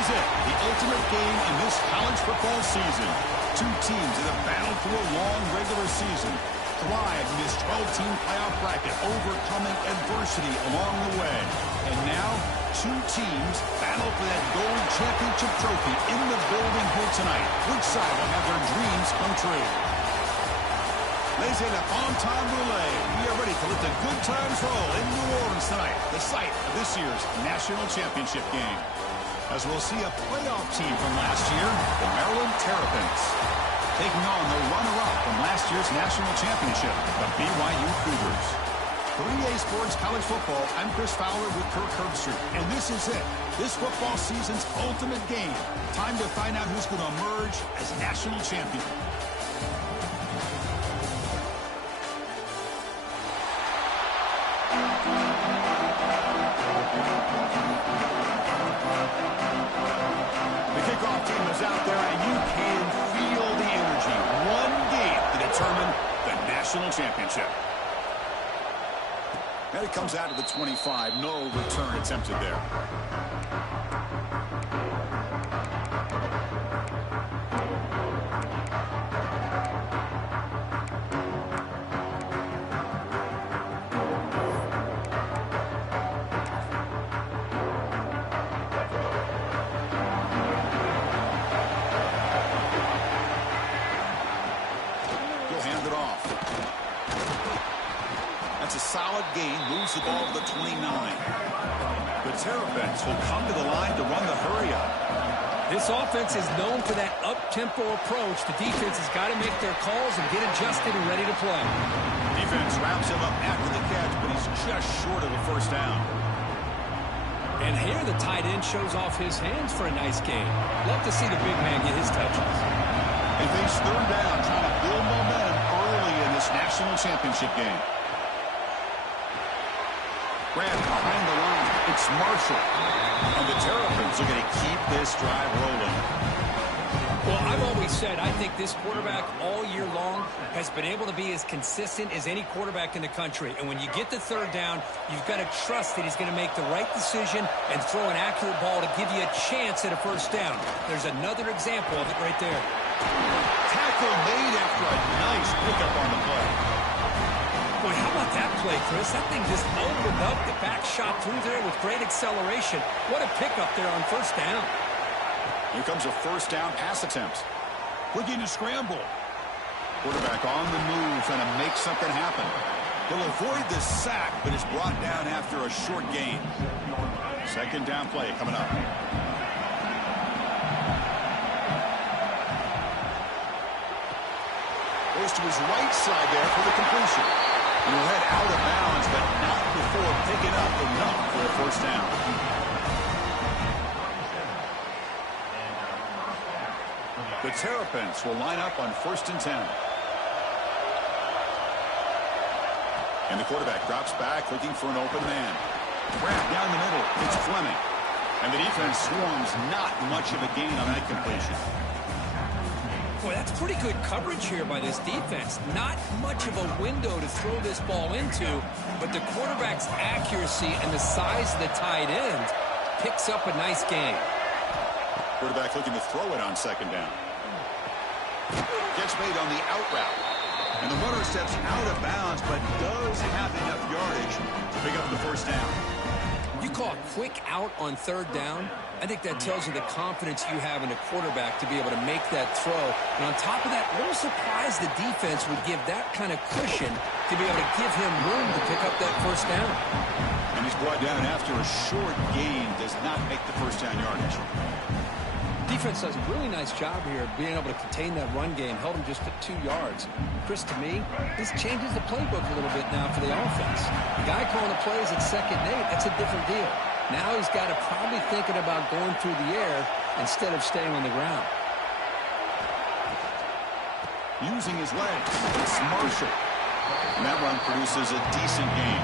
is it, the ultimate game in this college football season. Two teams that have battled through a long regular season, thrived in this 12-team playoff bracket, overcoming adversity along the way. And now, two teams battle for that gold championship trophy in the building here tonight. Which side will have their dreams come true? Laissez la bon temps rouler. We are ready to let the good times roll in New Orleans tonight, the site of this year's national championship game. As we'll see a playoff team from last year, the Maryland Terrapins, taking on the runner-up from last year's national championship, the BYU Cougars. 3A Sports College Football, I'm Chris Fowler with Kirk Herbstreit, and this is it. This football season's ultimate game. Time to find out who's going to emerge as national champion. The kickoff team is out there, and you can feel the energy. One game to determine the national championship. And it comes out to the 25. No return attempted there. Solid gain, moves the ball to the 29. The Terrapins will come to the line to run the hurry-up. This offense is known for that up-tempo approach. The defense has got to make their calls and get adjusted and ready to play. Defense wraps him up after the catch, but he's just short of a first down. And here the tight end shows off his hands for a nice gain. Love to see the big man get his touches. They face third down, trying to build momentum early in this national championship game. Grab behind the line. It's Marshall. And the Terrapins are going to keep this drive rolling. Well, I've always said I think this quarterback all year long has been able to be as consistent as any quarterback in the country. And when you get the third down, you've got to trust that he's going to make the right decision and throw an accurate ball to give you a chance at a first down. There's another example of it right there. Tackle made after a nice pickup on the play. Boy, how about that play, Chris? That thing just opened up. The back shot through there with great acceleration. What a pickup there on first down. Here comes a first down pass attempt. Looking to scramble. Quarterback on the move, trying to make something happen. He'll avoid the sack, but is brought down after a short gain. Second down play coming up. Goes to his right side there for the completion. And he'll head out of bounds, but not before picking up enough for a first down. The Terrapins will line up on 1st and 10. And the quarterback drops back, looking for an open man. Wrapped down the middle, it's Fleming. And the defense swarms, not much of a gain on that completion. Boy, that's pretty good coverage here by this defense. Not much of a window to throw this ball into, but the quarterback's accuracy and the size of the tight end picks up a nice gain. Quarterback looking to throw it on second down. Gets made on the out route. And the runner steps out of bounds, but does have enough yardage to pick up the first down. You call a quick out on third down. I think that tells you the confidence you have in a quarterback to be able to make that throw. And on top of that, a little surprised the defense would give that kind of cushion to be able to give him room to pick up that first down. And he's brought down after a short gain, does not make the first down yardage. Defense does a really nice job here of being able to contain that run game, held him just at 2 yards. Chris, to me, this changes the playbook a little bit now for the offense. The guy calling the plays at 2nd and 8, that's a different deal. Now he's got to probably thinking about going through the air instead of staying on the ground. Using his legs, it's Marshall. And that run produces a decent gain.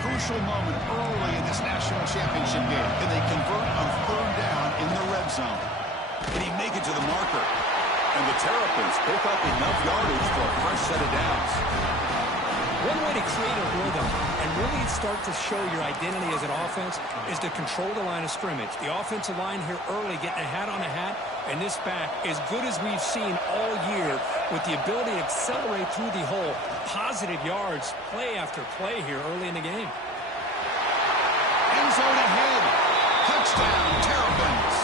Crucial moment early in this national championship game. Can they convert on third down in the red zone? Can he make it to the marker? And the Terrapins pick up enough yardage for a fresh set of downs. One way to create a rhythm and really start to show your identity as an offense is to control the line of scrimmage. The offensive line here early getting a hat on a hat, and this back, as good as we've seen all year, with the ability to accelerate through the hole. Positive yards, play after play here early in the game. End zone ahead. Touchdown, Terrapins.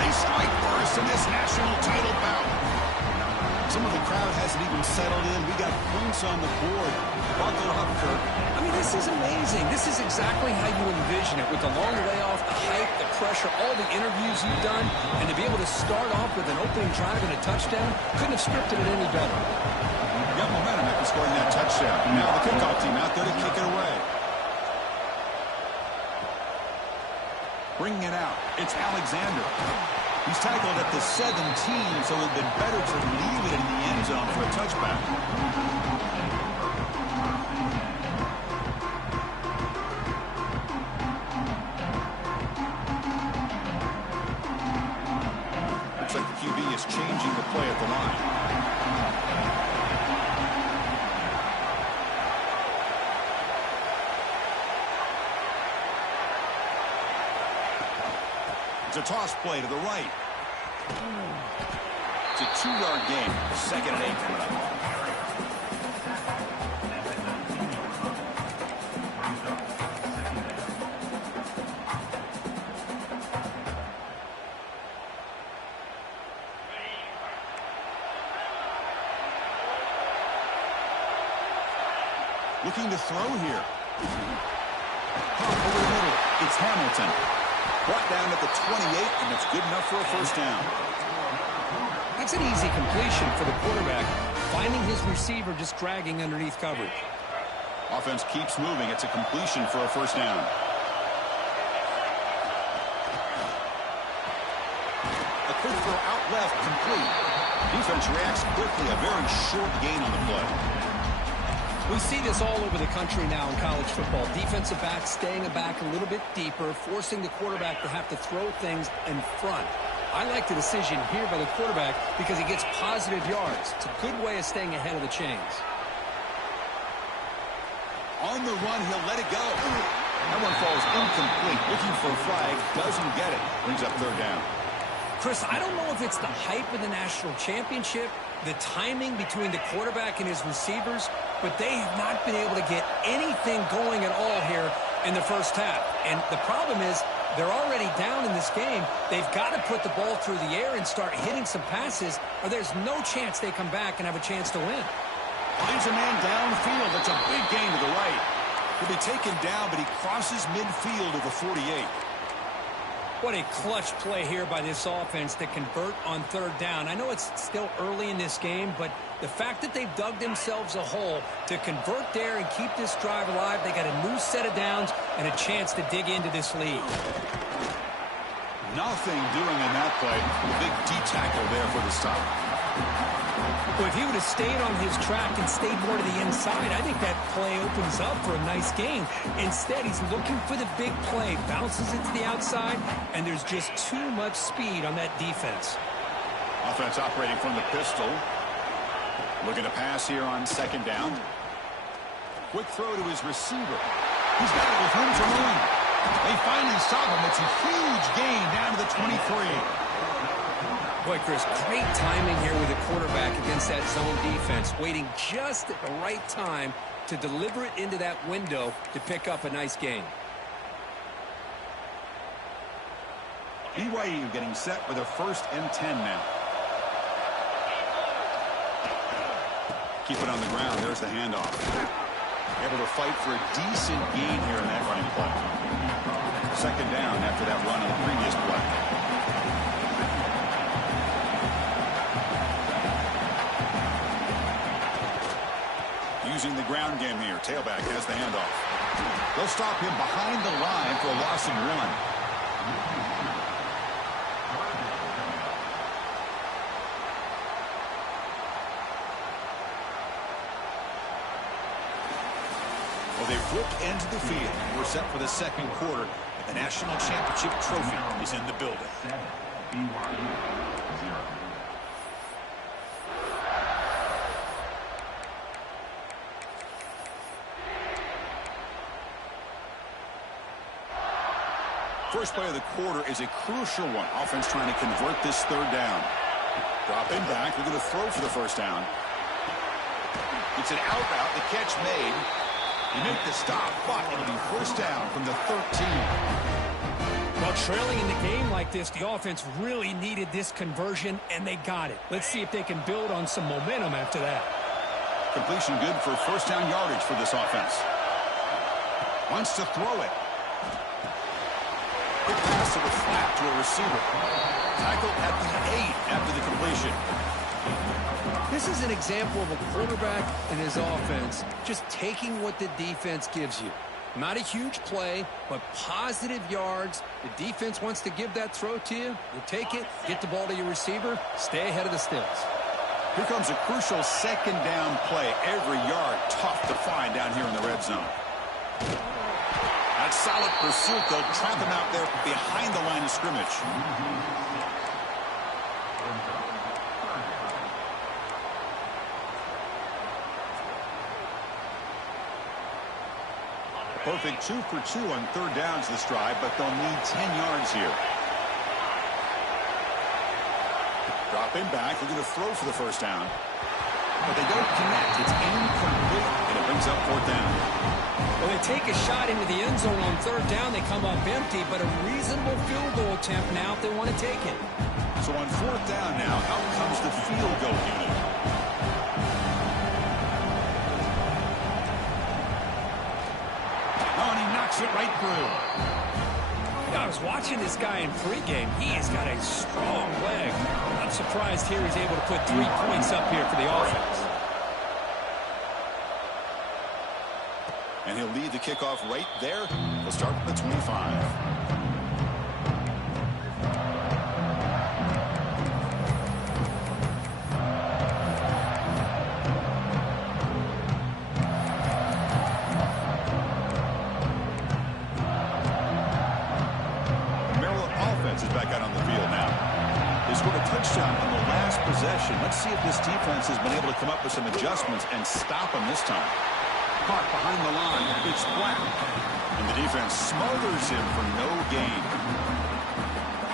They strike first in this national title bout. Some of the crowd hasn't even settled in. We got points on the board. Buckle up, Kirk. I mean, this is amazing. This is exactly how you envision it, with the long layoff, the hype, the pressure, all the interviews you've done, and to be able to start off with an opening drive and a touchdown, couldn't have scripted it any better. Got momentum after scoring that touchdown. Now the kickoff team out there to kick it away. Bringing it out, it's Alexander. He's tackled at the 17, so it would have been better to leave it in the end zone for a touchback. Looks like the QB is changing the play at the line. It's a toss play to the right. It's a 2-yard gain. 2nd and 8 coming up. Looking to throw here. Pop over the middle. It's Hamilton. Brought down at the 28, and it's good enough for a first down. That's an easy completion for the quarterback, finding his receiver just dragging underneath coverage. Offense keeps moving. It's a completion for a first down. A quick throw out left, complete. Defense reacts quickly. A very short gain on the play. We see this all over the country now in college football. Defensive backs staying back a little bit deeper, forcing the quarterback to have to throw things in front. I like the decision here by the quarterback because he gets positive yards. It's a good way of staying ahead of the chains. On the run, he'll let it go. That one falls incomplete. Looking for a flag, doesn't get it. Brings up 3rd down. Chris, I don't know if it's the hype of the national championship, the timing between the quarterback and his receivers, but they have not been able to get anything going at all here in the first half. And the problem is they're already down in this game. They've got to put the ball through the air and start hitting some passes, or there's no chance they come back and have a chance to win. Finds a man downfield. That's a big gain to the right. He'll be taken down, but he crosses midfield to the 48. What a clutch play here by this offense to convert on 3rd down. I know it's still early in this game, but the fact that they've dug themselves a hole to convert there and keep this drive alive, they got a new set of downs and a chance to dig into this lead. Nothing doing in that play. A big D-tackle there for the stop. Well, if he would have stayed on his track and stayed more to the inside, I think that play opens up for a nice gain. Instead, he's looking for the big play, bounces it to the outside, and there's just too much speed on that defense. Offense operating from the pistol. Looking to pass here on 2nd down. Quick throw to his receiver. He's got it with room to run. They finally stop him. It's a huge gain down to the 23. Boy, Chris, great timing here with the quarterback against that zone defense, waiting just at the right time to deliver it into that window to pick up a nice gain. BYU getting set with a 1st and 10 now. Keep it on the ground. There's the handoff. Able to fight for a decent gain here in that running play. 2nd down after that run on the previous play. Using the ground game here. Tailback has the handoff. They'll stop him behind the line for a loss and run. Well, they've flipped into the field. We're set for the 2nd quarter. The national championship trophy is in the building. first play of the quarter is a crucial one. Offense trying to convert this third down. Dropping back. We're going to throw for the first down. It's an out route. The catch made. You make the stop, but it'll be first down from the 13. Well, trailing in the game like this, the offense really needed this conversion, and they got it. Let's see if they can build on some momentum after that. Completion good for first down yardage for this offense. Wants to throw it. Quick pass to the flat to a receiver. Tackle at the 8 after the completion. This is an example of a quarterback and his offense just taking what the defense gives you. Not a huge play, but positive yards. The defense wants to give that throw to you. You take it, get the ball to your receiver, stay ahead of the stills. Here comes a crucial second down play. Every yard tough to find down here in the red zone. That solid pursuit, they'll trap him out there behind the line of scrimmage. Perfect 2 for 2 on third downs this drive, but they'll need 10 yards here. Dropping back. They're going to throw for the first down. But they don't connect. It's incomplete, and it brings up fourth down. Well, they take a shot into the end zone on third down. They come up empty, but a reasonable field goal attempt now if they want to take it. So on fourth down now, out comes the field goal unit. Oh, and he knocks it right through. I was watching this guy in pregame. He has got a strong leg. I'm surprised here he's able to put 3 points up here for the offense. And he'll lead the kickoff right there. He'll start from the 25. Is back out on the field now. They scored a touchdown on the last possession. Let's see if this defense has been able to come up with some adjustments and stop them this time. Caught behind the line. Big splat. And the defense smothers him for no gain.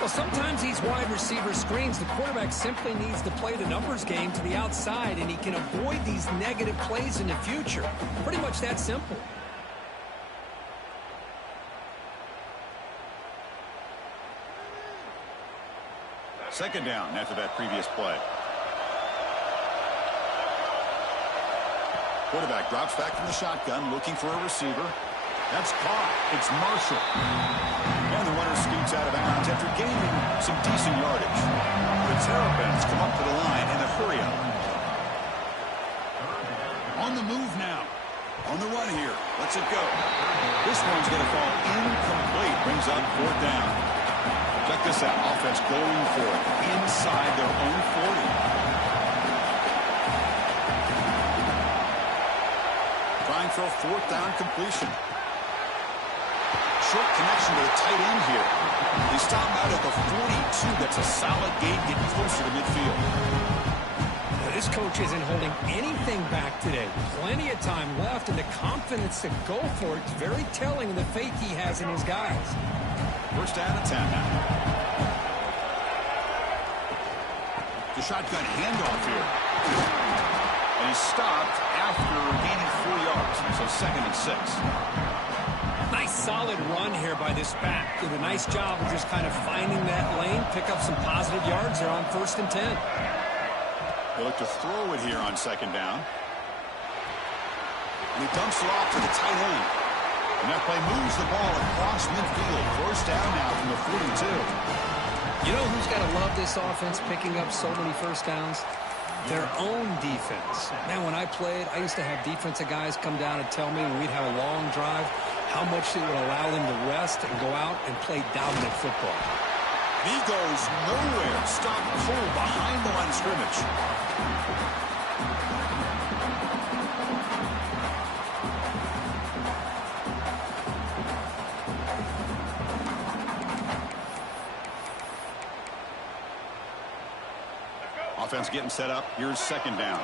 Well, sometimes these wide receiver screens, the quarterback simply needs to play the numbers game to the outside, and he can avoid these negative plays in the future. Pretty much that simple. Second down after that previous play. Quarterback drops back from the shotgun, looking for a receiver. That's caught. It's Marshall. And the runner scoots out of bounds after gaining some decent yardage. The Terrapins come up to the line in a hurry up. On the move now. On the run here. Let's it go. This one's going to fall incomplete. Brings up fourth down. Check this out. Offense going for it inside their own 40. Trying for a fourth down completion. Short connection to the tight end here. They stop out at the 42. That's a solid gain, getting closer to midfield. This coach isn't holding anything back today. Plenty of time left, and the confidence to go for it is very telling of the faith he has in his guys. First down and 10 now. The shotgun handoff here. And he's stopped after gaining 4 yards. So second and 6. Nice solid run here by this back. Did a nice job of just kind of finding that lane, pick up some positive yards there on first and 10. They look to throw it here on second down. And he dumps it off to the tight end. And that play moves the ball across midfield. First down now from the 42. You know who's got to love this offense picking up so many first downs? Their own defense. Man, when I played, I used to have defensive guys come down and tell me when we'd have a long drive how much it would allow them to rest and go out and play dominant football. He goes nowhere. Stop cold behind the line of scrimmage. Offense getting set up. Here's second down.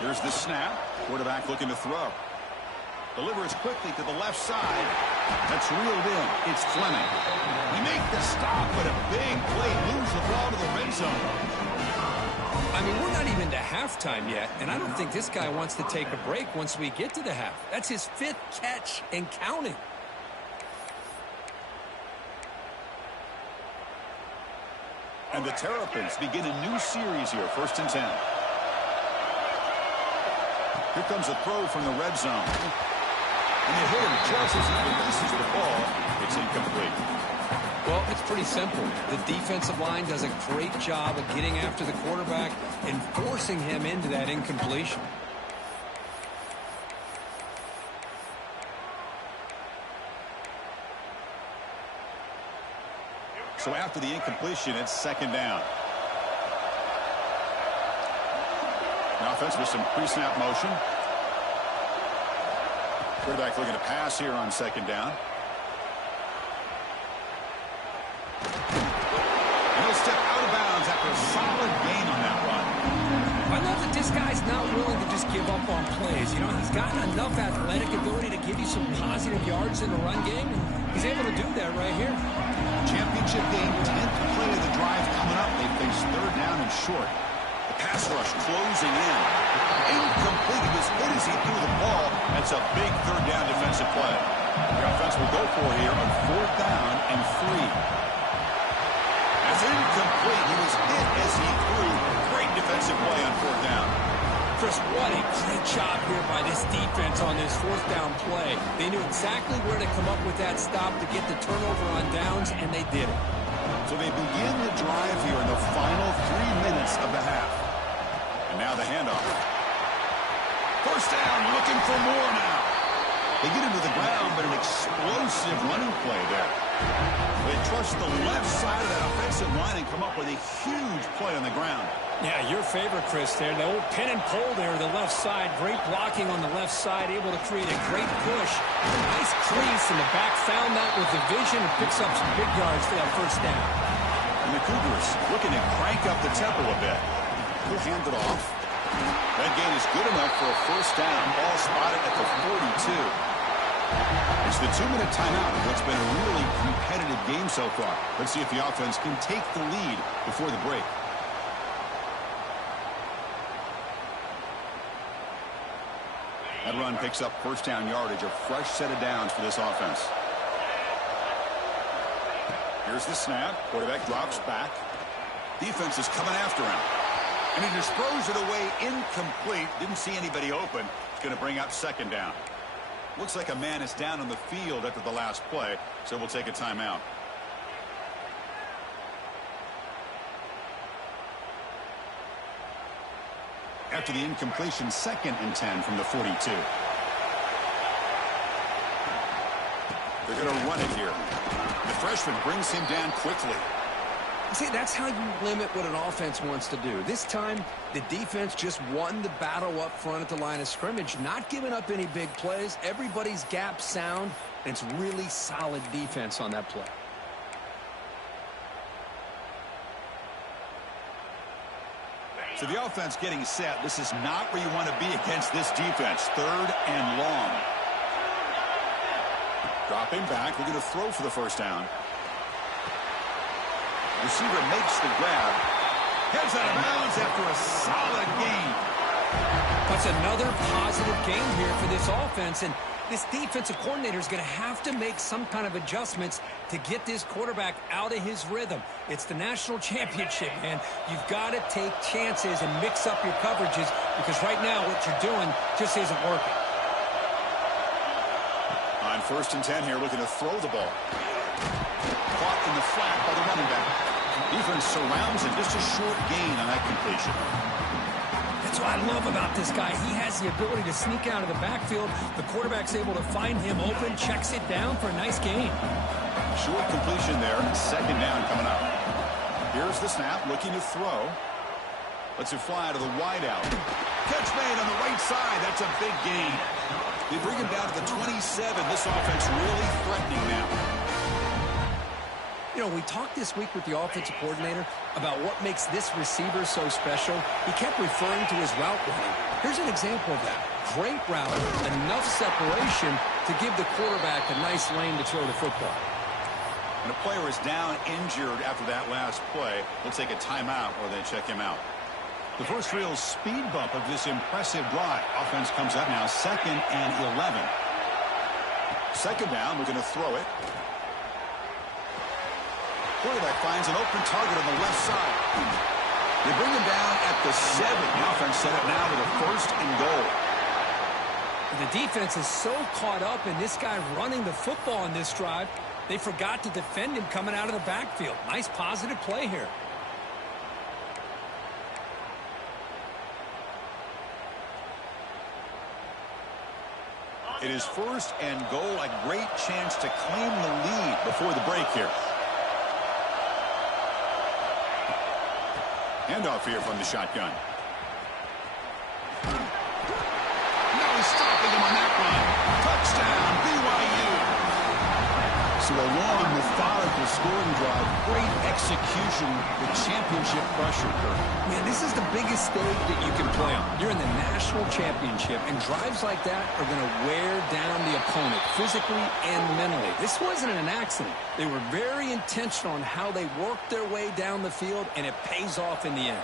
Here's the snap. Quarterback looking to throw. Delivers quickly to the left side. That's reeled in. It's Fleming. He make the stop, but a big play. Lose the ball to the red zone. I mean, we're not even to halftime yet, and I don't think this guy wants to take a break once we get to the half. That's his 5th catch and counting. And the Terrapins begin a new series here, 1st and 10. Here comes a throw from the red zone. And they hit him just as he releases the ball. It's incomplete. Well, it's pretty simple. The defensive line does a great job of getting after the quarterback and forcing him into that incompletion. So after the incompletion, it's 2nd down. The offense with some pre-snap motion. Quarterback looking to pass here on 2nd down. And he'll step out of bounds after a solid gain on that run. I love that this guy's not willing to just give up on plays. You know, he's got enough athletic ability to give you some positive yards in the run game. And he's able to do that right here. Championship game, 10th play of the drive coming up. They face 3rd down and short. The pass rush closing in. Incomplete. He was hit as he threw the ball. That's a big 3rd down defensive play. The offense will go for it here on 4th down and 3. That's incomplete. He was hit as he threw. Great defensive play on 4th down. Chris, what a great job here by this defense on this 4th down play. They knew exactly where to come up with that stop to get the turnover on downs, and they did it. So they begin the drive here in the final 3 minutes of the half. And now the handoff. 1st down, looking for more now. They get into the ground, but an explosive running play there. They trust the left side of that offensive line and come up with a huge play on the ground. Yeah, your favorite, Chris, there. The old pin and pull there, the left side. Great blocking on the left side, able to create a great push. Nice crease, and the back found that with the vision and picks up some big yards for that 1st down. And the Cougars looking to crank up the tempo a bit. He'll hand it off. That gain is good enough for a 1st down. Ball spotted at the 42. It's the 2-minute timeout of what's been a really competitive game so far. Let's see if the offense can take the lead before the break. That run picks up 1st down yardage, a fresh set of downs for this offense. Here's the snap. Quarterback drops back. Defense is coming after him. And he just throws it away incomplete. Didn't see anybody open. It's going to bring up 2nd down. Looks like a man is down on the field after the last play, so we'll take a timeout. After the incompletion, 2nd and 10 from the 42. They're going to run it here. The freshman brings him down quickly. See, that's how you limit what an offense wants to do. This time, the defense just won the battle up front at the line of scrimmage, not giving up any big plays. Everybody's gap sound, and it's really solid defense on that play. So the offense getting set. This is not where you want to be against this defense. 3rd and long. Dropping back. We're going to throw for the 1st down. Receiver makes the grab. Heads out of bounds after a solid gain. That's another positive gain here for this offense, and this defensive coordinator is going to have to make some kind of adjustments to get this quarterback out of his rhythm. It's the national championship, man. You've got to take chances and mix up your coverages because right now what you're doing just isn't working. On 1st and 10 here, looking to throw the ball. Caught in the flat by the running back. Defense surrounds him. Just a short gain on that completion. That's what I love about this guy. He has the ability to sneak out of the backfield. The quarterback's able to find him open, checks it down for a nice gain. Short completion there. 2nd down coming up. Here's the snap, looking to throw. Lets it fly to the wideout. Catch made on the right side. That's a big gain. They bring him down to the 27. This offense really threatening now. You know, we talked this week with the offensive coordinator about what makes this receiver so special. He kept referring to his route running. Here's an example of that. Great route, enough separation to give the quarterback a nice lane to throw the football. And a player is down injured after that last play. They'll take a timeout or they check him out. The first real speed bump of this impressive drive. Offense comes up now, 2nd and 11. 2nd down, we're going to throw it. Quarterback finds an open target on the left side. They bring him down at the 7. The offense set up now with a 1st and goal. The defense is so caught up in this guy running the football on this drive, they forgot to defend him coming out of the backfield. Nice positive play here. It is 1st and goal, a great chance to claim the lead before the break here. Handoff here from the shotgun. Now he's stopping him on that run. Touchdown, BYU. So a long, methodical scoring drive. Great execution with championship pressure, Kurt. Man, this is the biggest stage that you can play on. You're in the national championship, and drives like that are going to wear down the opponent physically and mentally. This wasn't an accident. They were very intentional on how they worked their way down the field, and it pays off in the end.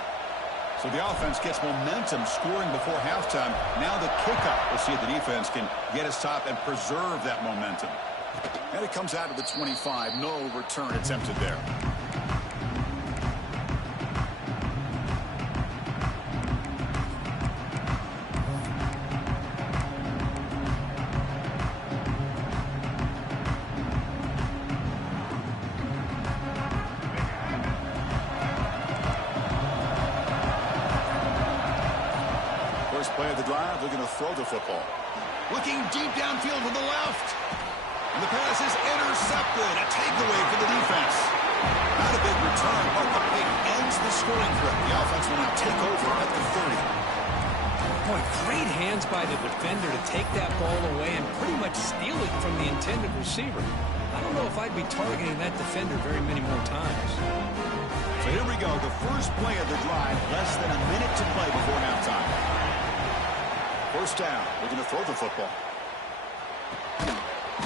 So the offense gets momentum scoring before halftime. Now the kickoff. We'll see if the defense can get a stop and preserve that momentum. And it comes out of the 25. No return attempted there. First play of the drive, they're going to throw the football. Looking deep downfield with the left. And the pass is intercepted. A takeaway for the defense. Not a big return, but the pick ends the scoring threat. The offense will now take over at the 30. Boy, great hands by the defender to take that ball away and pretty much steal it from the intended receiver. I don't know if I'd be targeting that defender very many more times. So here we go. The first play of the drive. Less than a minute to play before halftime. First down. We're going to throw the football.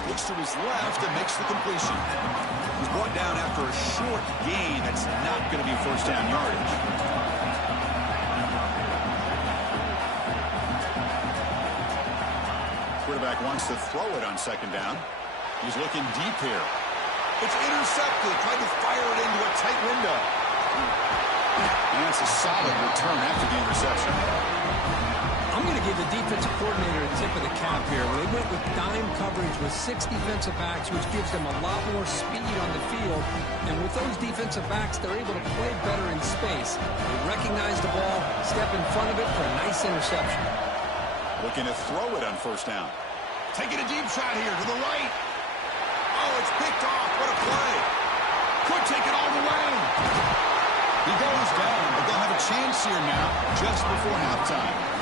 Looks to his left and makes the completion. He's brought down after a short gain. That's not going to be first down yardage. Quarterback wants to throw it on 2nd down. He's looking deep here. It's intercepted. Tried to fire it into a tight window. And that's a solid return after the interception. I'm going to give the defensive coordinator a tip of the cap here. They went with dime coverage with 6 defensive backs, which gives them a lot more speed on the field. And with those defensive backs, they're able to play better in space. They recognize the ball, step in front of it for a nice interception. Looking to throw it on 1st down. Taking a deep shot here to the right. Oh, it's picked off. What a play. Could take it all the way. He goes down, but they'll have a chance here now just before halftime.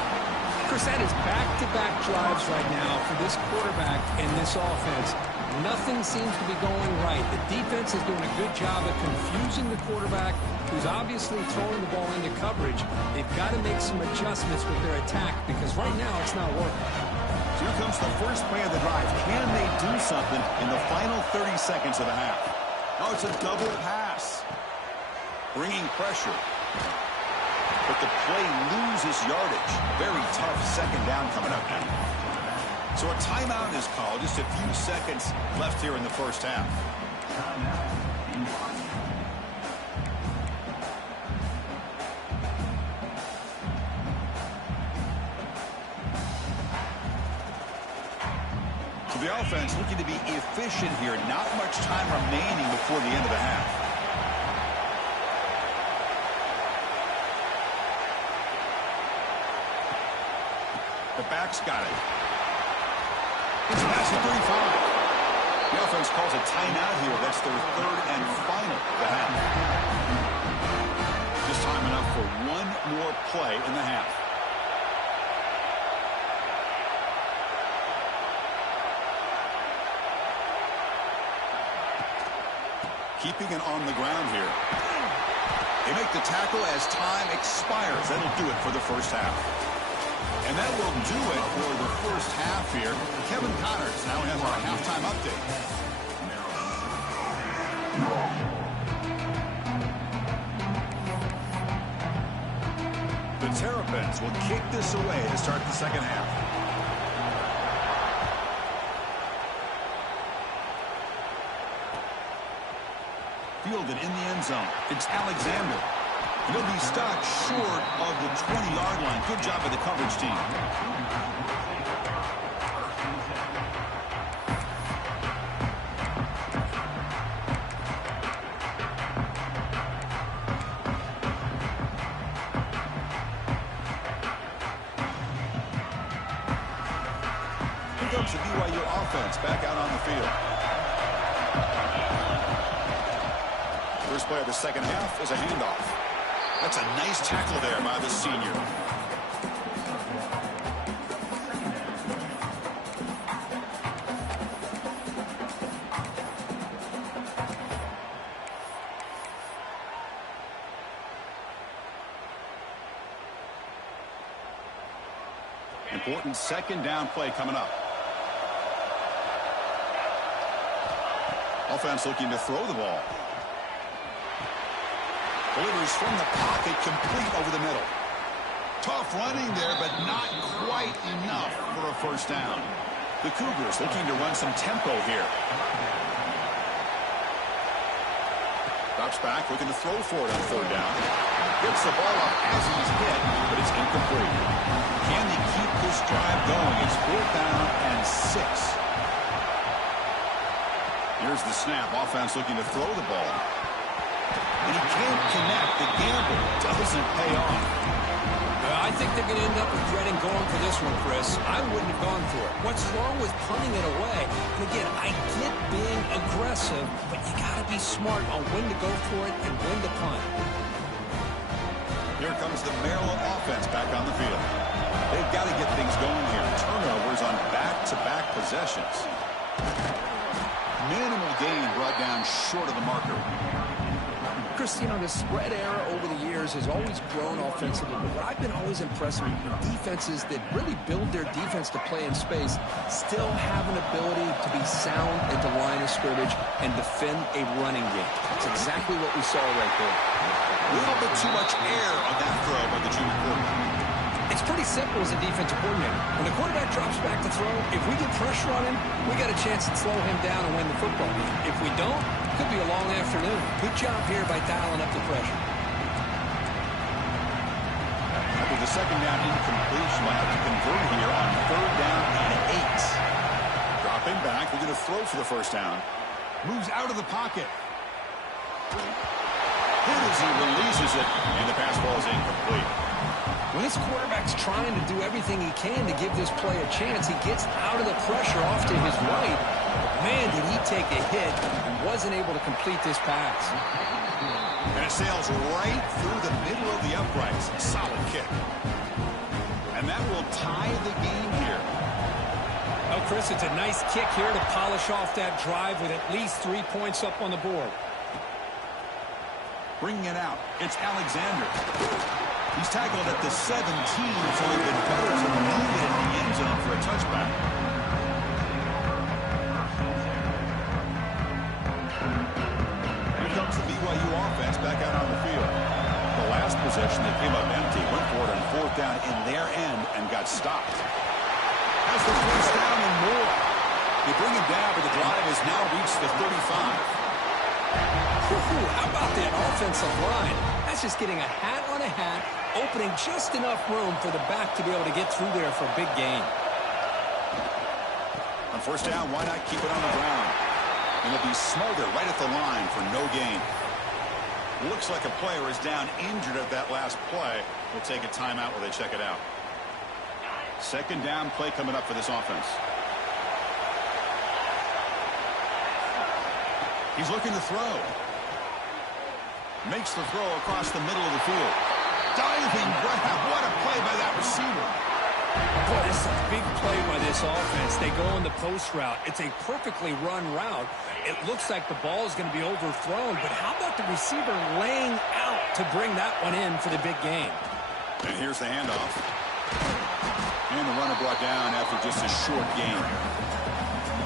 Chris, that is back-to-back drives right now for this quarterback and this offense. Nothing seems to be going right. The defense is doing a good job of confusing the quarterback, who's obviously throwing the ball into coverage. They've got to make some adjustments with their attack because right now it's not working. So here comes the first play of the drive. Can they do something in the final 30 seconds of the half? Oh, it's a double pass. Bringing pressure. But the play loses yardage. Very tough 2nd down coming up now. So a timeout is called. Just a few seconds left here in the first half. So the offense looking to be efficient here. Not much time remaining before the end of the half. The back's got it. It's past the 35. The offense calls a timeout here. That's their 3rd and final of the half. Just time enough for one more play in the half. keeping it on the ground here. They make the tackle as time expires. That'll do it for the first half. And that will do it for the first half here. Kevin Connors now has our halftime update. The Terrapins will kick this away to start the second half. Fielded in the end zone. It's Alexander. He'll be stopped short of the 20-yard line. Good job by the coverage team. Here comes the BYU offense back out on the field. First play of the second half is a handoff. That's a nice tackle there by the senior. Important second down play coming up. Offense looking to throw the ball. Delivers from the pocket, complete over the middle. Tough running there, but not quite enough for a first down. The Cougars looking to run some tempo here. Drops back, looking to throw for it on third down. Gets the ball up as he's hit, but it's incomplete. Can they keep this drive going? It's 4th down and 6. Here's the snap. Offense looking to throw the ball. And he can't connect. The gamble doesn't pay off. I think they're going to end up regretting going for this one, Chris. I wouldn't have gone for it. What's wrong with punting it away? And again, I get being aggressive, but you got to be smart on when to go for it and when to punt. Here comes the Maryland offense back on the field. They've got to get things going here. Turnovers on back-to-back possessions. Minimal gain brought down short of the marker. Chris, you know, the spread era over the years has always grown offensively, but what I've been always impressed with defenses that really build their defense to play in space still have an ability to be sound at the line of scrimmage and defend a running game. That's exactly what we saw right there. A little bit too much air on that throw by the junior quarterback. It's pretty simple as a defensive coordinator. When the quarterback drops back to throw, if we get pressure on him, we got a chance to slow him down and win the football game. If we don't, it could be a long afternoon. Good job here by dialing up the pressure. After the second down incompletion, we'll have to convert here on 3rd down and 8. Dropping back, we're going to throw for the first down. Moves out of the pocket. Hit as he releases it, and the pass ball is incomplete. When this quarterback's trying to do everything he can to give this play a chance, he gets out of the pressure off to his right. Man, did he take a hit and wasn't able to complete this pass. And it sails right through the middle of the uprights. Solid kick. And that will tie the game here. Oh, Chris, it's a nice kick here to polish off that drive with at least 3 points up on the board. Bringing it out, it's Alexander. He's tackled at the 17, so he'd been better to move it in the end zone for a touchback. Here comes the BYU offense back out on the field. The last possession, they came up empty, went for it on 4th down in their end and got stopped. Has the first down and more. They bring him down, but the drive has now reached the 35. How about that offensive line? That's just getting a hat on a hat, opening just enough room for the back to be able to get through there for a big gain. On first down, why not keep it on the ground? And they'll be smarter right at the line for no gain. Looks like a player is down injured at that last play. We'll take a timeout while they check it out. Second down play coming up for this offense. He's looking to throw. Makes the throw across the middle of the field. Diving grab. What a play by that receiver. Boy, this is a big play by this offense. They go on the post route. It's a perfectly run route. It looks like the ball is going to be overthrown, but how about the receiver laying out to bring that one in for the big game? And here's the handoff. And the runner brought down after just a short gain.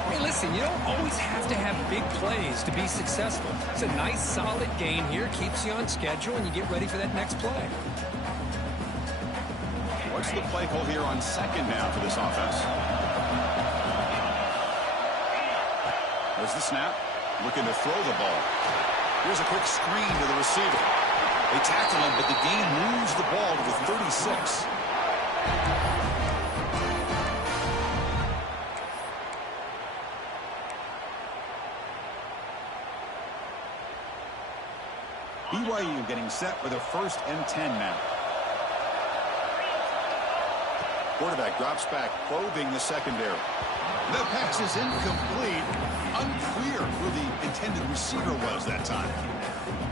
Hey, listen, you don't always have to have big plays to be successful. It's a nice, solid gain here. Keeps you on schedule, and you get ready for that next play. What's the play call here on second down for this offense? There's the snap. Looking to throw the ball. Here's a quick screen to the receiver. They tackle him, but the gain moves the ball to the 36. BYU getting set for the 1st and 10 now. Quarterback drops back, probing the secondary. The pass is incomplete. Unclear who the intended receiver was that time.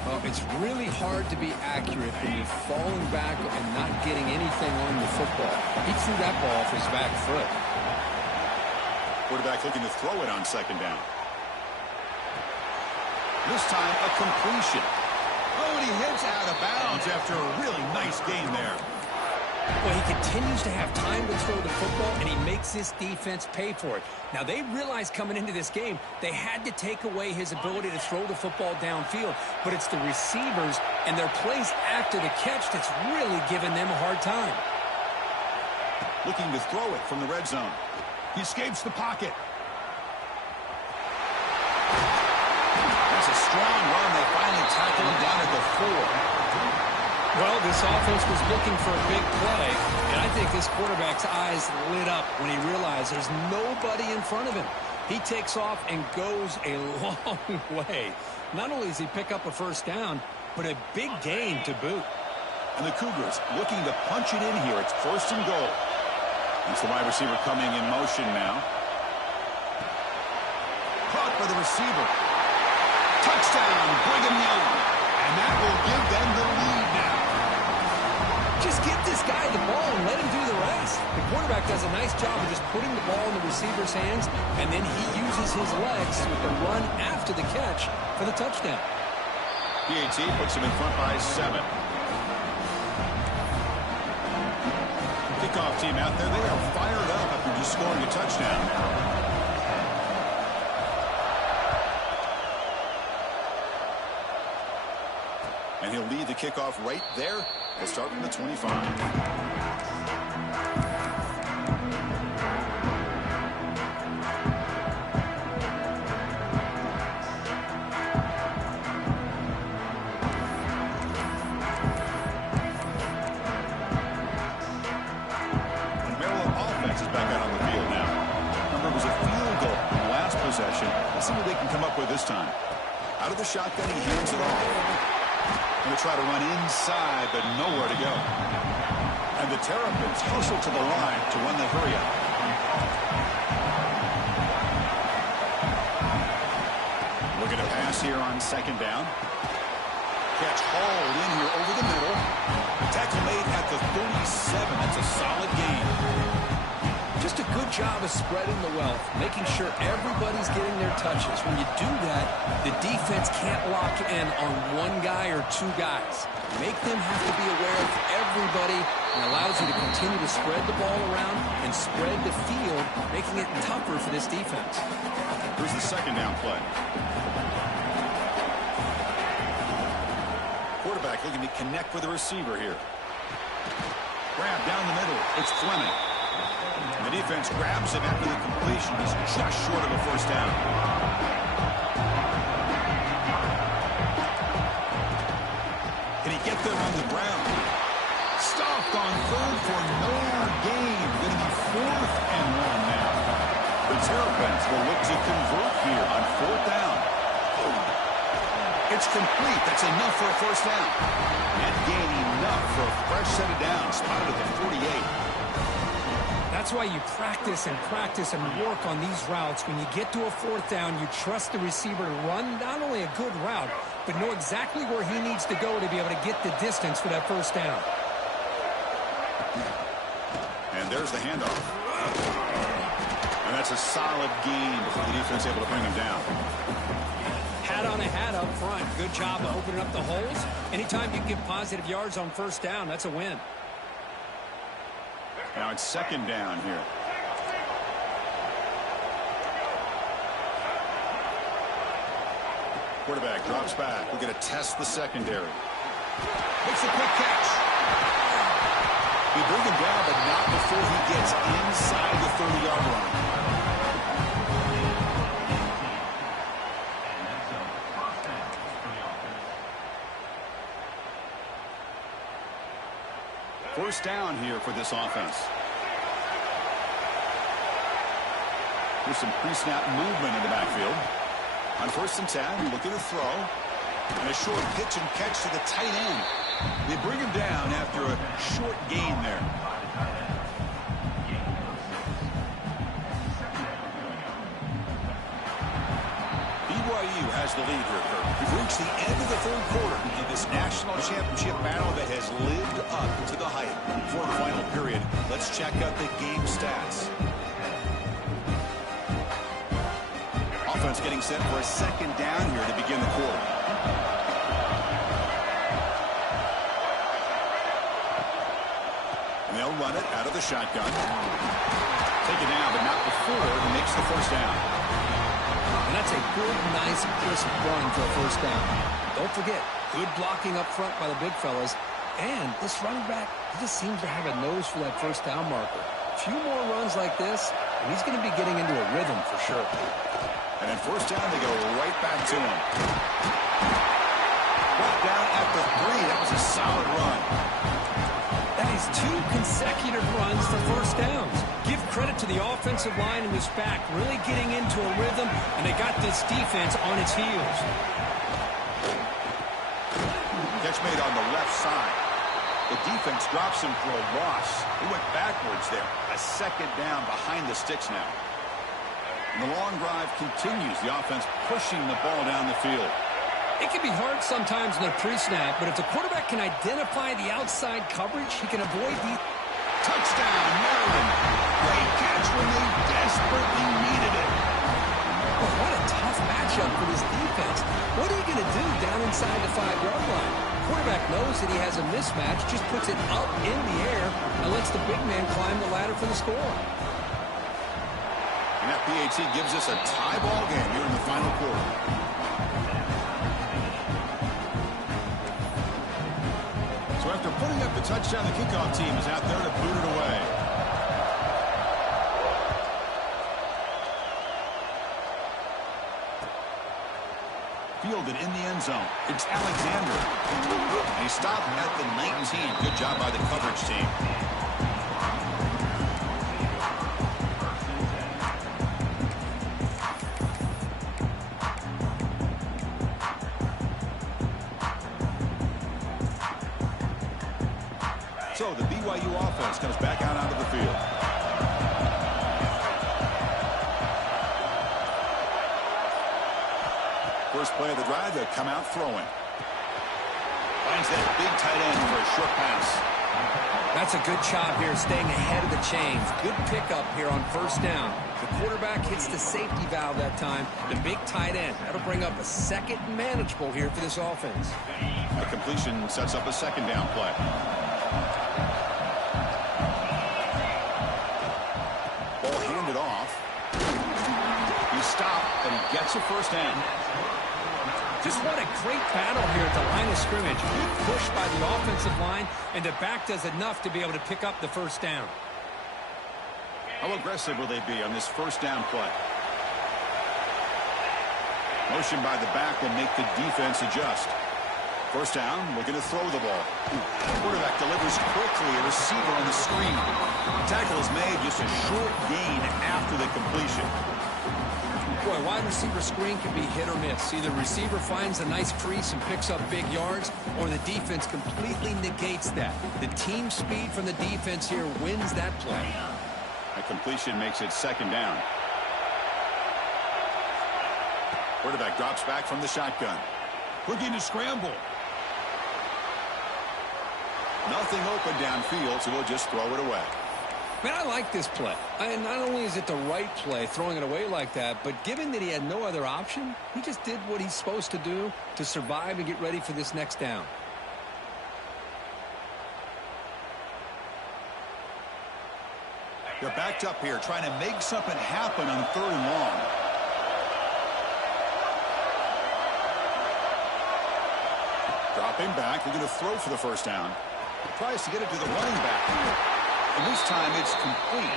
Well, it's really hard to be accurate when you're falling back and not getting anything on the football. He threw that ball off his back foot. Quarterback looking to throw it on second down. This time, a completion. Oh, and he heads out of bounds after a really nice game there. Well, he continues to have time to throw the football, and he makes this defense pay for it. Now, they realized coming into this game they had to take away his ability to throw the football downfield, but it's the receivers and their plays after the catch that's really giving them a hard time. Looking to throw it from the red zone. He escapes the pocket. That's a strong run. They finally tackle him down at the 4. Well, this offense was looking for a big play, and I think this quarterback's eyes lit up when he realized there's nobody in front of him. He takes off and goes a long way. Not only does he pick up a first down, but a big gain to boot. And the Cougars looking to punch it in here. It's 1st and goal. It's the wide receiver coming in motion now. Caught by the receiver. Touchdown, Brigham Young. And that will give them the lead now. Just get this guy the ball and let him do the rest. The quarterback does a nice job of just putting the ball in the receiver's hands, and then he uses his legs with the run after the catch for the touchdown. PAT puts him in front by 7. Kickoff team out there, they are fired up after just scoring a touchdown. And he'll lead the kickoff right there. They'll start from the 25. Let's see what they can come up with this time. Out of the shotgun, he hands it off. Going to try to run inside, but nowhere to go. And the Terrapins hustle to the line to run the hurry up. Looking to pass here on second down. Catch hauled in here over the middle. Tackle made at the 37. That's a solid gain. Just a good job of spreading the wealth, making sure everybody's getting their touches. When you do that, the defense can't lock in on one guy or two guys. Make them have to be aware of everybody, and allows you to continue to spread the ball around and spread the field, making it tougher for this defense. Here's the second down play. Quarterback looking to connect with the receiver here. Grab down the middle. It's Fleming. The defense grabs him after the completion. He's just short of a first down. Can he get there on the ground? Stopped on third for no gain. Going to be 4th and 1 now. The Terrapins will look to convert here on 4th down. It's complete. That's enough for a first down. And gain enough for a fresh set of downs. Spotted at the 48. That's why you practice and work on these routes. When you get to a 4th down, you trust the receiver to run not only a good route, but know exactly where he needs to go to be able to get the distance for that first down. And there's the handoff. And that's a solid gain before the defense able to bring him down. Hat on a hat up front. Good job of opening up the holes. Anytime you get positive yards on first down, that's a win. Now it's second down here. Quarterback drops back. We're going to test the secondary. Makes a quick catch. We bring him down, but not before he gets inside the 30-yard line. First down here for this offense. There's some pre-snap movement in the backfield. On 1st and 10, looking to throw. And a short pitch and catch to the tight end. They bring him down after a short gain there. BYU has the lead here, Kirk. We've reached the end of the 3rd quarter in this national championship battle that has lived up to the hype. For the final period, let's check out the game stats. Offense getting set for a second down here to begin the quarter. And they'll run it out of the shotgun. Take it down, but not before he makes the first down. And that's a good, nice, crisp run for a first down. Don't forget, good blocking up front by the big fellas. And this running back, he just seems to have a nose for that first down marker. A few more runs like this, and he's going to be getting into a rhythm for sure. And then first down, they go right back to him. Brought down at the 3. That was a solid run. That is 2 consecutive runs for first downs. Give credit to the offensive line in this back, really getting into a rhythm, and they got this defense on its heels. Catch made on the left side. The defense drops him for a loss. He went backwards there. A second down behind the sticks now. And the long drive continues. The offense pushing the ball down the field. It can be hard sometimes in a pre-snap, but if the quarterback can identify the outside coverage, he can avoid the... Touchdown, Maryland. Great catch when they desperately needed it. Oh, what a tough matchup for this defense. What are you going to do down inside the 5-yard line? Quarterback knows that he has a mismatch, just puts it up in the air, and lets the big man climb the ladder for the score. And that PAT gives us a tie ball game here in the final quarter. So after putting up the touchdown, the kickoff team is out there to boot it away. Fielded in the end zone. It's Alexander. And he stopped at the 19. Good job by the coverage team. So the BYU offense comes back out onto the field. First play of the drive, they'll come out throwing. Finds that big tight end for a short pass. That's a good job here, staying ahead of the chains. Good pickup here on first down. The quarterback hits the safety valve that time. The big tight end. That'll bring up a second manageable here for this offense. The completion sets up a second down play. Ball handed off. He stopped, but he gets a first down. Just what a great battle here at the line of scrimmage. Good push by the offensive line, and the back does enough to be able to pick up the first down. How aggressive will they be on this first down play? Motion by the back will make the defense adjust. First down, looking to throw the ball. Quarterback delivers quickly, a receiver on the screen. Tackle is made, just a short gain after the completion. Boy, wide receiver screen can be hit or miss. Either receiver finds a nice crease and picks up big yards, or the defense completely negates that. The team speed from the defense here wins that play. A completion makes it second down. Quarterback drops back from the shotgun. Looking to scramble. Nothing open downfield, so we'll just throw it away. Man, I like this play. And not only is it the right play, throwing it away like that, but given that he had no other option, he just did what he's supposed to do to survive and get ready for this next down. They're backed up here, trying to make something happen on 3rd and long. Dropping back, they're going to throw for the first down. Tries to get it to the running back. And this time it's complete.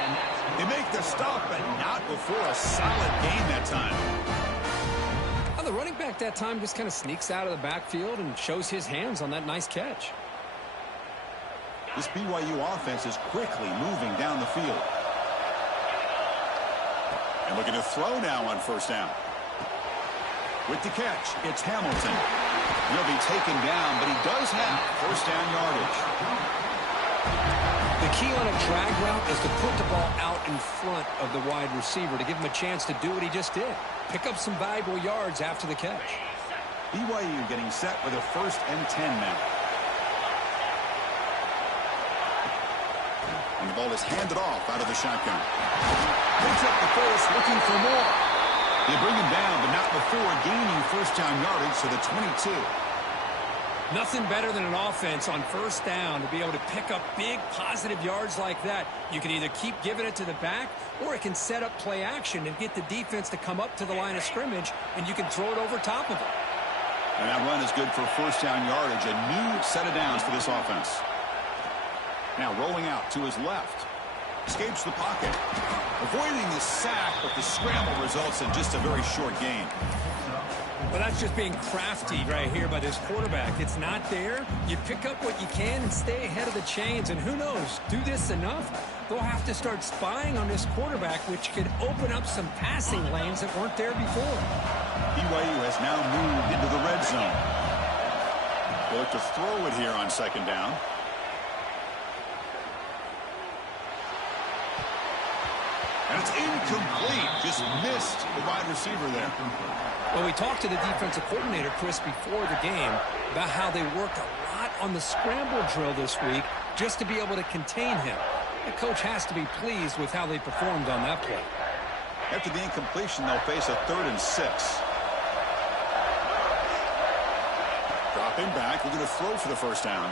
They make the stop, but not before a solid gain that time. Well, the running back that time just kind of sneaks out of the backfield and shows his hands on that nice catch. This BYU offense is quickly moving down the field. And looking to throw now on first down. With the catch, it's Hamilton. He'll be taken down, but he does have first down yardage. The key on a drag route is to put the ball out in front of the wide receiver to give him a chance to do what he just did. Pick up some valuable yards after the catch. BYU getting set with a 1st and 10 now. And the ball is handed off out of the shotgun. Picks up the first, looking for more. They bring him down, but not before gaining first down yardage to the 22. Nothing better than an offense on first down to be able to pick up big positive yards like that. You can either keep giving it to the back, or it can set up play action and get the defense to come up to the line of scrimmage, and you can throw it over top of it. And that run is good for first down yardage. A new set of downs for this offense. Now rolling out to his left. Escapes the pocket. Avoiding the sack, but the scramble results in just a very short gain. Well, that's just being crafty right here by this quarterback. It's not there. You pick up what you can and stay ahead of the chains. And who knows, do this enough, they'll have to start spying on this quarterback, which could open up some passing lanes that weren't there before. BYU has now moved into the red zone. They look to throw it here on 2nd down. And it's incomplete. Just missed the wide receiver there. Well, we talked to the defensive coordinator, Chris, before the game about how they worked a lot on the scramble drill this week just to be able to contain him. The coach has to be pleased with how they performed on that play. After the incompletion, they'll face a 3rd and 6. Dropping back, they're going to throw for the first down.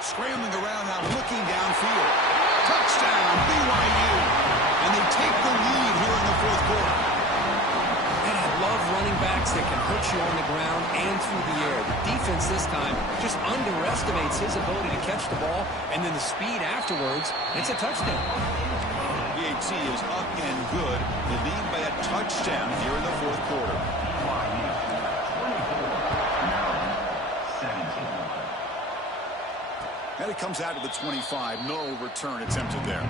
Scrambling around now, looking downfield. Touchdown, BYU. And they take the lead here in the 4th quarter. And I love running backs that can hurt you on the ground and through the air. The defense this time just underestimates his ability to catch the ball, and then the speed afterwards, it's a touchdown. BAT is up and good. They lead by a touchdown here in the 4th quarter. And it comes out to the 25. No return attempted there.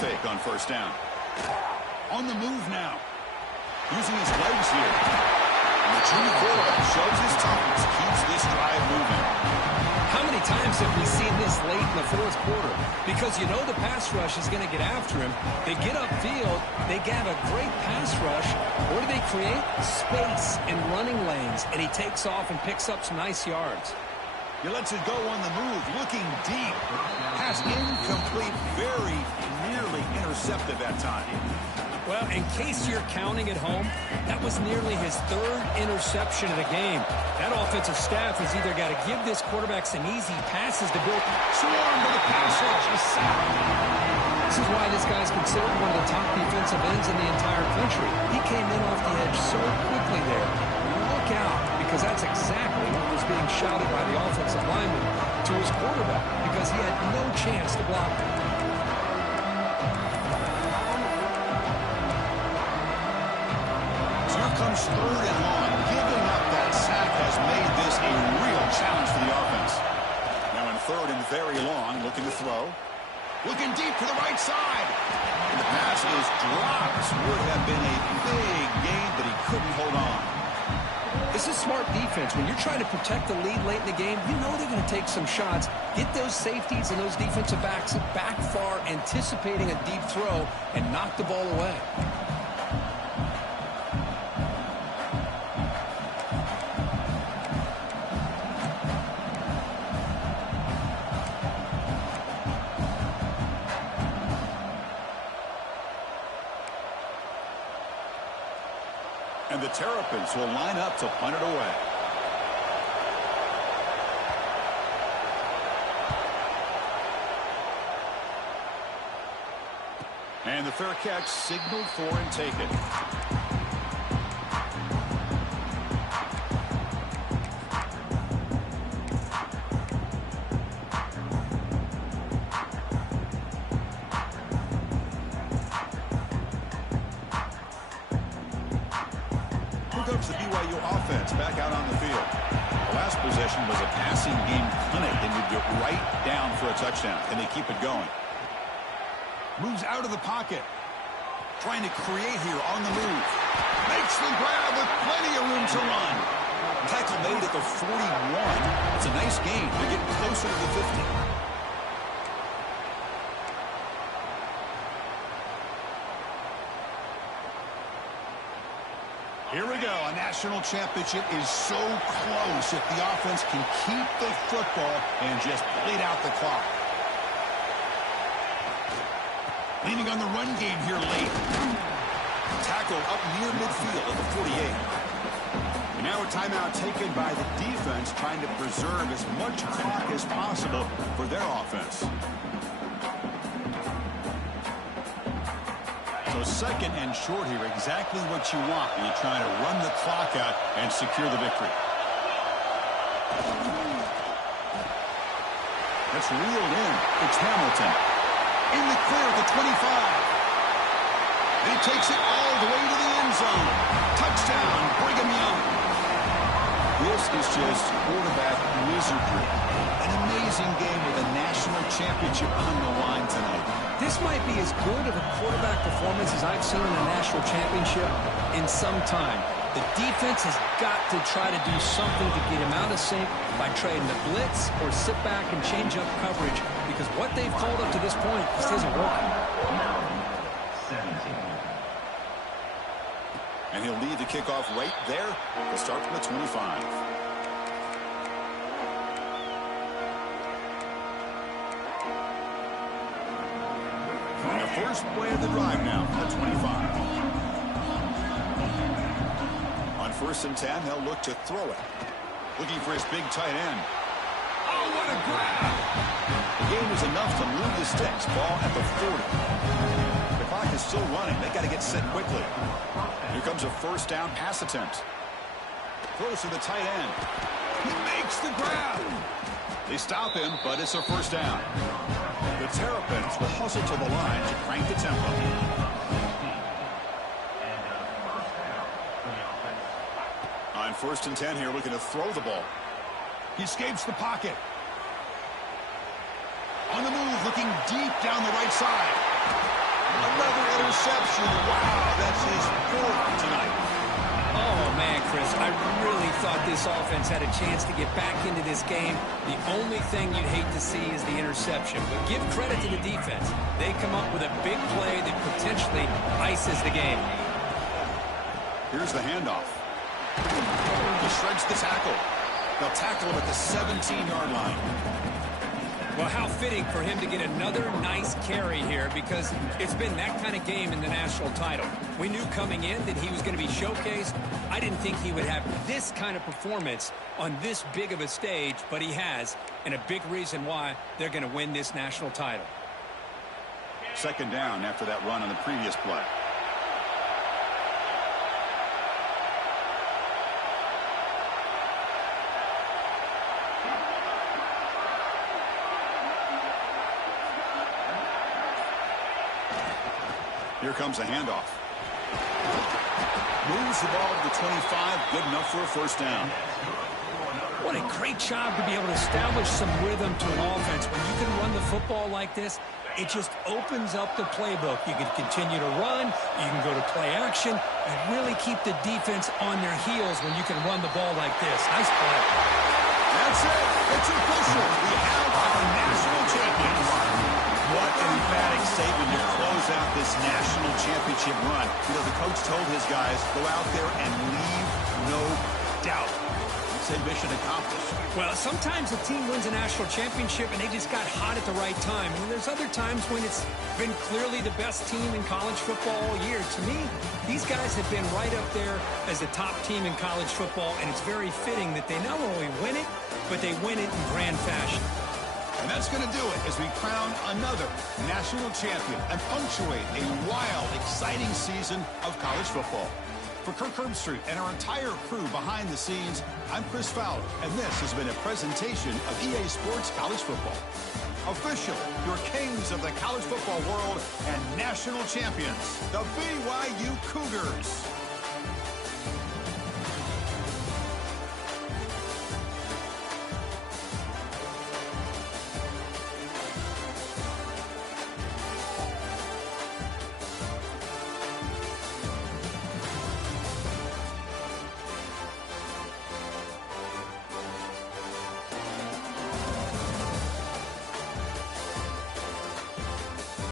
Fake on first down. On the move now. Using his legs here. And the junior quarterback shows his toughness, keeps this drive moving. How many times have we seen this late in the 4th quarter? Because you know the pass rush is going to get after him. They get upfield. They have a great pass rush. What do they create? Space and running lanes. And he takes off and picks up some nice yards. He lets it go on the move, looking deep. Pass incomplete, very nearly intercepted that time. Well, in case you're counting at home, that was nearly his 3rd interception of the game. That offensive staff has either got to give this quarterback some easy passes to build. Swarm to the pass rush is sacked. This is why this guy's considered one of the top defensive ends in the entire country. He came in off the edge so quickly there. Look out, because that's exactly what was being shouted by the offensive lineman to his quarterback, because he had no chance to block it. Comes 3rd and long. Giving up that sack has made this a real challenge for the offense. Now in 3rd and very long, looking to throw. Looking deep to the right side. And the pass is dropped. Would have been a big gain, but he couldn't hold on. This is smart defense. When you're trying to protect the lead late in the game, you know they're going to take some shots. Get those safeties and those defensive backs back far, anticipating a deep throw, and knock the ball away. And the Terrapins will line up to punt it away. And the fair catch signaled for and taken. Here comes the BYU offense back out on the field. The last possession was a passing game clinic. They moved it right down for a touchdown, and they keep it going. Moves out of the pocket. Trying to create here on the move. Makes the grab with plenty of room to run. Tackle made at the 41. It's a nice gain. They're getting closer to the 50. Here we go. A national championship is so close if the offense can keep the football and just bleed out the clock. Leaning on the run game here late. Tackle up near midfield at the 48. And now a timeout taken by the defense, trying to preserve as much clock as possible for their offense. So second and short here, exactly what you want when you're trying to run the clock out and secure the victory. That's reeled in. It's Hamilton. In the clear at the 25. And he takes it all the way to the end zone. Touchdown, Brigham Young. This is just quarterback wizardry. An amazing game with a national championship on the line tonight. This might be as good of a quarterback performance as I've seen in a national championship in some time. The defense has got to try to do something to get him out of sync by trading the blitz or sit back and change up coverage, because what they've called up to this point just isn't working. And he'll lead the kickoff right there. He'll start from the 25. And the first play of the drive now from the 25. On 1st and 10, they'll look to throw it. Looking for his big tight end. Oh, what a grab! The game was enough to move the sticks. Ball at the 40. The clock is still running. They got to get set quickly. Here comes a first down pass attempt. Throws to the tight end. He makes the grab. They stop him, but it's a first down. The Terrapins will hustle to the line to crank the tempo. On 1st and 10 here, looking to throw the ball. He escapes the pocket. On the move, looking deep down the right side. Another interception. Wow, that's his 4th tonight. Oh, man, Chris, I really thought this offense had a chance to get back into this game. The only thing you'd hate to see is the interception. But give credit to the defense. They come up with a big play that potentially ices the game. Here's the handoff. He shreds the tackle. They'll tackle him at the 17-yard line. Well, how fitting for him to get another nice carry here, because it's been that kind of game in the national title. We knew coming in that he was going to be showcased. I didn't think he would have this kind of performance on this big of a stage, but he has, and a big reason why they're going to win this national title. Second down after that run on the previous play. Here comes a handoff. Moves the ball to the 25. Good enough for a first down. What a great job to be able to establish some rhythm to an offense. When you can run the football like this, It just opens up the playbook. You can continue to run, you can go to play action, and really keep the defense on their heels when you can run the ball like this. Nice play. That's it. It's official. We have our national champions. What an emphatic statement to close out this national championship run. You know, the coach told his guys, go out there and leave no doubt. He said mission accomplished. Well, sometimes a team wins a national championship and they just got hot at the right time. And there's other times when it's been clearly the best team in college football all year. To me, these guys have been right up there as the top team in college football, and it's very fitting that they not only win it, but they win it in grand fashion. And that's going to do it as we crown another national champion and punctuate a wild, exciting season of college football. For Kirk Herbstreit and our entire crew behind the scenes, I'm Chris Fowler, and this has been a presentation of EA Sports College Football. Officially, your kings of the college football world and national champions, the BYU Cougars.